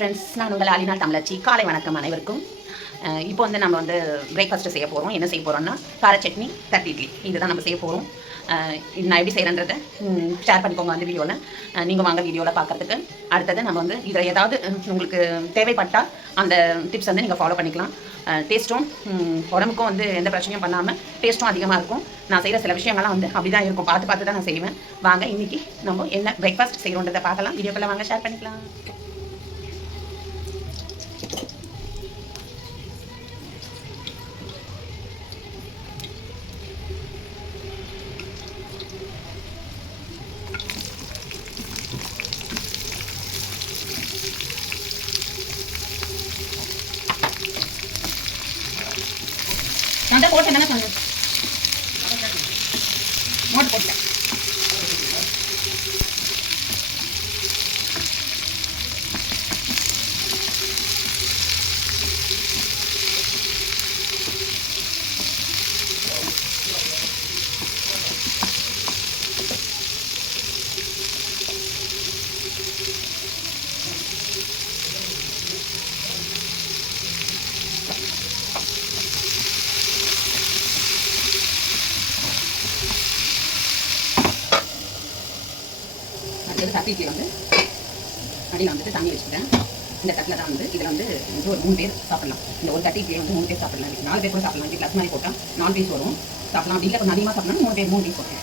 Friends, நான் உங்கள் ஆலினால் தமிழச்சி. காலை வணக்கம் அனைவருக்கும். இப்போ வந்து நம்ம வந்து பிரேக்ஃபாஸ்ட்டு செய்ய போகிறோம். என்ன செய்ய போகிறோம்னா கார சட்னி, தட்டு இட்லி இதுதான் நம்ம செய்ய போகிறோம். இது நான் எப்படி செய்கிறேன்றதை ஷேர் பண்ணிக்கோங்க வந்து வீடியோவில். நீங்கள் வாங்க வீடியோவில் பார்க்குறதுக்கு. அடுத்தது நம்ம வந்து இதில் ஏதாவது உங்களுக்கு தேவைப்பட்டால் அந்த டிப்ஸ் வந்து நீங்கள் ஃபாலோ பண்ணிக்கலாம். டேஸ்ட்டும் உடம்புக்கும் வந்து எந்த பிரச்சனையும் பண்ணாமல் டேஸ்ட்டும் அதிகமாக இருக்கும். நான் செய்கிற சில விஷயங்கள்லாம் வந்து அப்படி தான் இருக்கும். பார்த்து பார்த்து தான் நான் செய்வேன். வாங்க இன்றைக்கி நம்ம என்ன பிரேக்ஃபாஸ்ட் செய்கிறோன்றதை பார்க்கலாம். வீடியோக்குள்ளே வாங்க ஷேர் பண்ணிக்கலாம். நான் தான் போட்டேன் தானே சொன்னேன். மோட்டர் போட்டேன். அடுத்தது தட்டு இட்லி வந்து அடியில் வந்துட்டு தண்ணி வச்சுக்கிறேன். இந்த தட்டில் தான் வந்து இதில் வந்து ஒரு 3 பேர் சாப்பிடலாம். இந்த ஒரு தட்டு இட்லியை வந்து 3 பேர் சாப்பிடலாம். 4 பேர் கூட சாப்பிடலாம். கிளாஸ் மாதிரி போட்டால் 4 பீஸ் வரும். சாப்பிடலாம். அப்படி இல்லை கொஞ்சம் அதிகமாக சாப்பிடலாம். 3 பீஸ் போட்டேன்.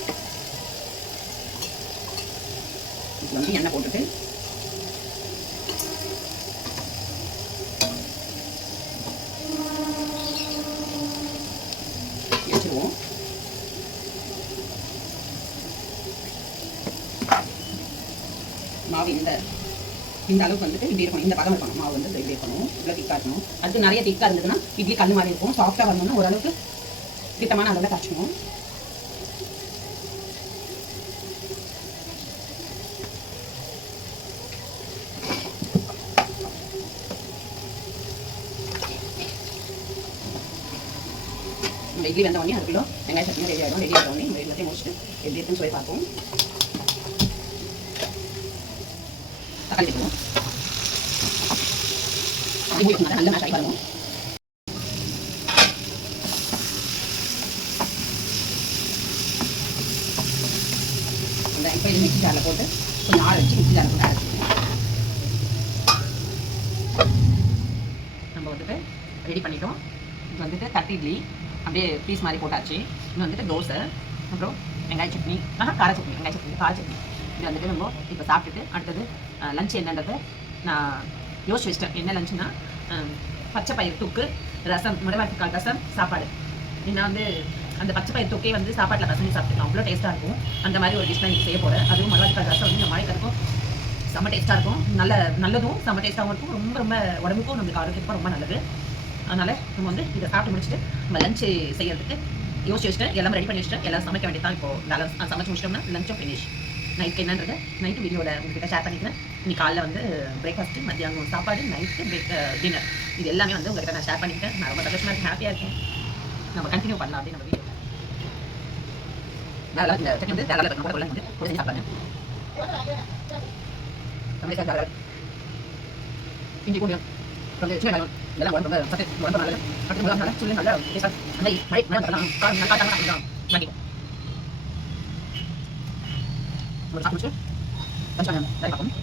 இதில் வந்து எண்ணெய் போட்டுட்டு வச்சுருவோம். மாவு இந்த அளவுக்கு வந்துட்டு இப்படி இருக்கணும். இந்த பதம் இருக்கணும். மாவு வந்து இப்படி இருக்கணும். இவ்வளோ திக்காக இருக்கணும். அடுத்து நிறைய திக்காக இருந்ததுன்னா இட்லி கல் மாதிரி இருக்கும். சாஃப்டாக வரணும்னா ஓரளவுக்கு திட்டமான அளவில் காய்ச்சணும். நம்ம இட்லி வந்த உடனே அதுக்குள்ள வெங்காய சட்னி ரெடி ஆகிடும். ரெடி ஆகிட்ட உடனே நம்ம எல்லாத்தையும் முடிச்சுட்டு எப்படி இருக்குன்னு சொல்லி பார்ப்போம். தக்காளி போடுவோம். நல்ல மேஷ் ஆகி வரணும். இப்போ இது மிக்ஸி ஜாரில் போட்டு கொஞ்சம் ஆற வச்சு மிக்ஸி ஜாரில் போட்டு அரைச்சிக்கணும். நம்ம வந்துட்டு ரெடி பண்ணிட்டோம். இது வந்துட்டு தட்டு இட்லி அப்படியே பீஸ் மாதிரி போட்டாச்சு. இது வந்துட்டு தோசை, அப்புறம் வெங்காய சட்னி, கார சட்னி, வெங்காய சட்னி, கார சட்னி. இது வந்துட்டு நம்ம இப்போ சாப்பிட்டுட்டு அடுத்தது லஞ்ச் என்னன்றதை நான் யோசிச்சு வச்சிட்டேன். என்ன லஞ்சுன்னா பச்சை பயிர் தொக்கு, ரசம், முடவாட்டுக்கால் ரசம், சாப்பாடு. ஏன்னா வந்து அந்த பச்சை பயிர் தொக்கே வந்து சாப்பாட்டில் பசங்க சாப்பிட்டுக்கலாம். அவ்வளோ டேஸ்ட்டாக இருக்கும். அந்த மாதிரி ஒரு டிஷ் தான் செய்ய போகிறேன். அதுவும் முடவாட்டுக்கால் ரசம் வந்து இந்த மழைக்கு இருக்கும். செம்ம டேஸ்ட்டாக இருக்கும். நல்லதும் செம்ம டேஸ்ட்டாகவும் இருக்கும். ரொம்ப உடம்புக்கும் நம்மளுக்கு ஆரோக்கியத்துக்கும் ரொம்ப நல்லது. அதனால் நம்ம வந்து இதை சாப்பிட்டு முடிச்சுட்டு நம்ம லஞ்சு செய்யறதுக்கு யோசிச்சு வச்சுட்டு எல்லாம் ரெடி பண்ணி வச்சுட்டு எல்லாம் சமைக்க வேண்டியதான். இப்போது சமைச்சு முடிச்சிட்டோம்னா லஞ்சும் ஃபினிஷ். நைட்டு என்னன்றது நைட்டு வீடியோவில் உங்கள்கிட்ட ஷேர் பண்ணிக்கிறேன். இன்னைக்கு காலைல வந்து பிரேக்ஃபாஸ்ட்டு, மத்தியானம் சாப்பாடு, நைட்டு டின்னர் இது எல்லாமே வந்து உங்கள்கிட்ட நான் ஷேர் பண்ணிக்கிட்டேன். நான் ரொம்ப சந்தோஷமாக இருக்கேன், ஹாப்பியாக இருக்கேன். நம்ம கண்டினியூ பண்ணலாம் அப்படின்னு நம்ம வீடியோ இந்த சட்னி வந்து தேங்காய் வந்து கூட வந்து கூட செஞ்சு சாப்பிட்றாங்க. இஞ்சி பூண்டு கொஞ்சம் சின்ன வெங்காயம் இதெல்லாம் உடம்பு சத்து உடம்பு நல்லது. அடுத்து முதல் நாள் சொல்லி நல்லா டேஸ்ட்டாக அந்த மழை பண்ணலாம். காரம் நல்லா காட்டாமல் அப்படிதான் வாங்கிக்கும். ஒரு சாப்பிட்டு லஞ்ச் வேறு பார்ப்போம்.